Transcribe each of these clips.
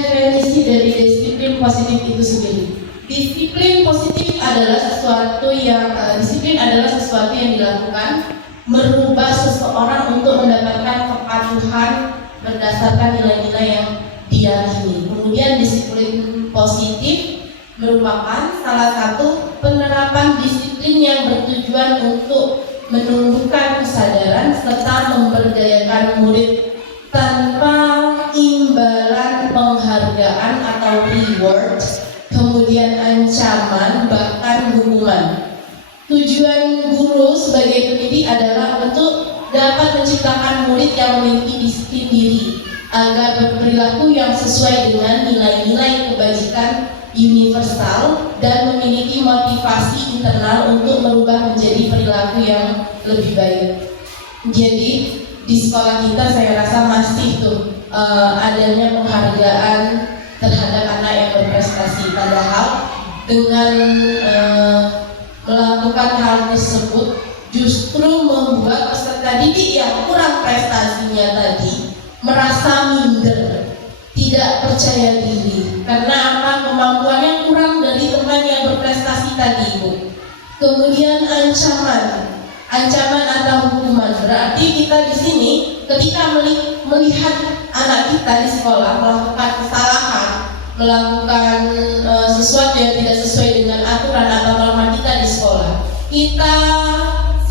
definisi dari disiplin positif itu sendiri. Disiplin positif adalah sesuatu yang dilakukan merubah seseorang untuk mendapatkan kepatuhan berdasarkan nilai-nilai yang diyakini. Kemudian disiplin positif merupakan salah satu penerapan disiplin yang bertujuan untuk menumbuhkan kesadaran serta memberdayakan murid tanpa imbalan penghargaan atau reward, kemudian ancaman, bahkan hukuman. Tujuan guru sebagai pendidik adalah untuk dapat menciptakan murid yang memiliki disiplin diri agar berperilaku yang sesuai dengan nilai-nilai kebajikan universal dan memiliki motivasi internal untuk merubah menjadi perilaku yang lebih baik. Jadi di sekolah kita saya rasa masih adanya penghargaan terhadap anak yang berprestasi, padahal dengan melakukan hal tersebut justru membuat peserta didik yang kurang prestasinya tadi merasa minder, tidak percaya diri. Karena apa? Kemampuannya kurang dari teman yang berprestasi tadi, Bu. Kemudian ancaman atau hukuman. Berarti kita di sini ketika melihat anak kita di sekolah melakukan kesalahan, melakukan sesuatu yang tidak sesuai dengan aturan atau norma kita di sekolah, kita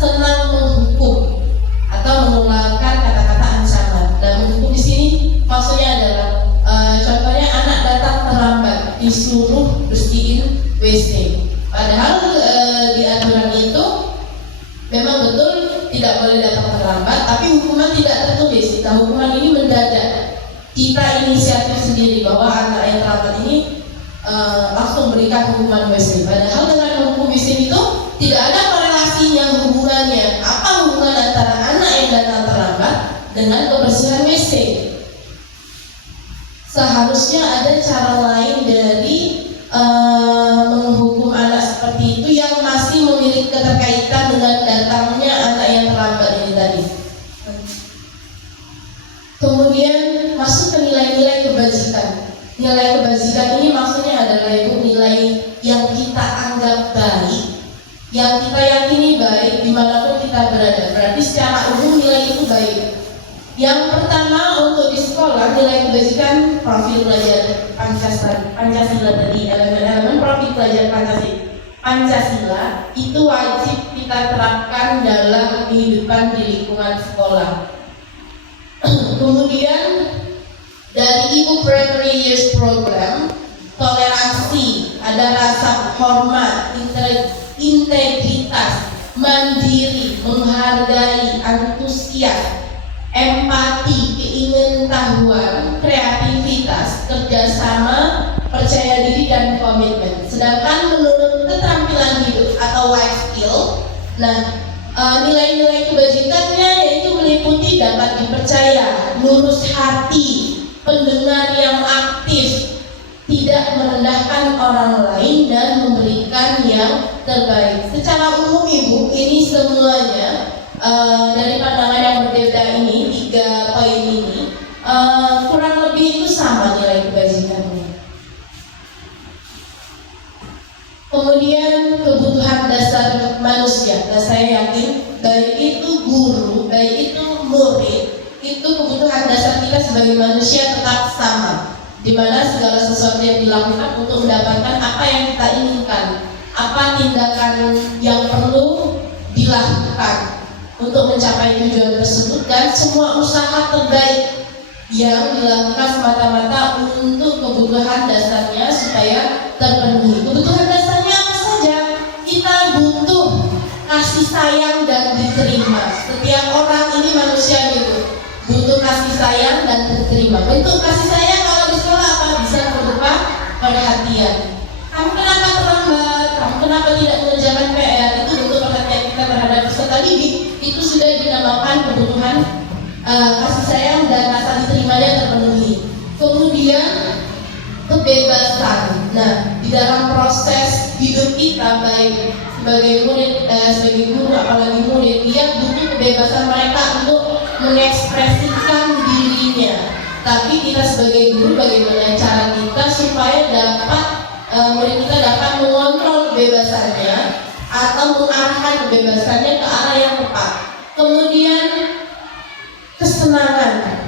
senang menghukum atau mengeluarkan kata-kata ancaman. Dan menghukum di sini maksudnya adalah contohnya anak datang terlambat disuruh bersihin WC. Padahal di aturan itu memang betul tidak boleh datang terlambat, tapi hukuman tidak tertulis. Nah, hukuman ini mendadak. Kita inisiatif sendiri bahwa anak yang terlambat ini langsung berikan hukuman WC. Padahal dengan menghukum WC itu tidak ada korelasinya, hubungannya. Apa hubungan antara anak yang datang terlambat dengan kebersihan WC? Seharusnya ada cara lain dari menghukum anak seperti itu yang masih memiliki keterkaitan dengan datangnya anak yang terlambat ini tadi. Kemudian masuk ke nilai-nilai kebajikan. Nilai kebajikan ini maksudnya adalah nilai yang kita anggap baik, yang kita yakini baik dimanapun kita berada. Berarti secara umum nilai itu baik. Yang pertama untuk di sekolah, nilai kebajikan profil belajar Pancasila tadi, elemen-elemen profil belajar Pancasila itu wajib kita terapkan dalam kehidupan di lingkungan sekolah. Kemudian dari Ibu Primary Years Program, toleransi, ada rasa hormat, integritas, mandiri, menghargai, antusias, empati, keingintahuan, kreativitas, kerjasama, percaya diri, dan komitmen. Sedangkan menurut keterampilan hidup atau life skill, nilai-nilai kebajikannya yaitu meliputi dapat dipercaya, lurus hati, pendengar yang aktif, tidak merendahkan orang lain, dan memberikan yang terbaik. Secara umum Ibu, ini semuanya dari pandangan yang berbeda ini, 3 poin ini kurang lebih itu sama nilai kebajikannya. Kemudian kebutuhan dasar manusia. Dan saya yakin baik itu guru, baik itu murid, itu kebutuhan dasar kita sebagai manusia tetap sama, di mana segala sesuatu yang dilakukan untuk mendapatkan apa yang kita inginkan, apa tindakan yang perlu dilakukan untuk mencapai tujuan tersebut, dan semua usaha terbaik yang dilakukan semata-mata untuk kebutuhan dasarnya supaya terpenuhi. Kebutuhan dasarnya apa saja? Kita butuh kasih sayang dan diterima. Setiap orang ini manusia gitu, butuh kasih sayang dan diterima. Bentuk kasih sayang kalau di sekolah apa? Bisa berupa perhatian. Kamu kenapa terlambat? Kamu kenapa tidak mengerjakan PR? Itu bentuk perhatian kita terhadap peserta didik. Itu sudah dinamakan kebutuhan kasih sayang dan rasa diterimanya terpenuhi. Kemudian kebebasan. Nah, di dalam proses hidup kita baik sebagai murid, sebagai guru, apalagi murid, dia butuh kebebasan mereka untuk mengekspresikan dirinya. Tapi kita sebagai guru bagaimana cara supaya dapat murid kita dapat mengontrol kebebasannya atau mengarahkan kebebasannya ke arah yang tepat. Kemudian kesenangan.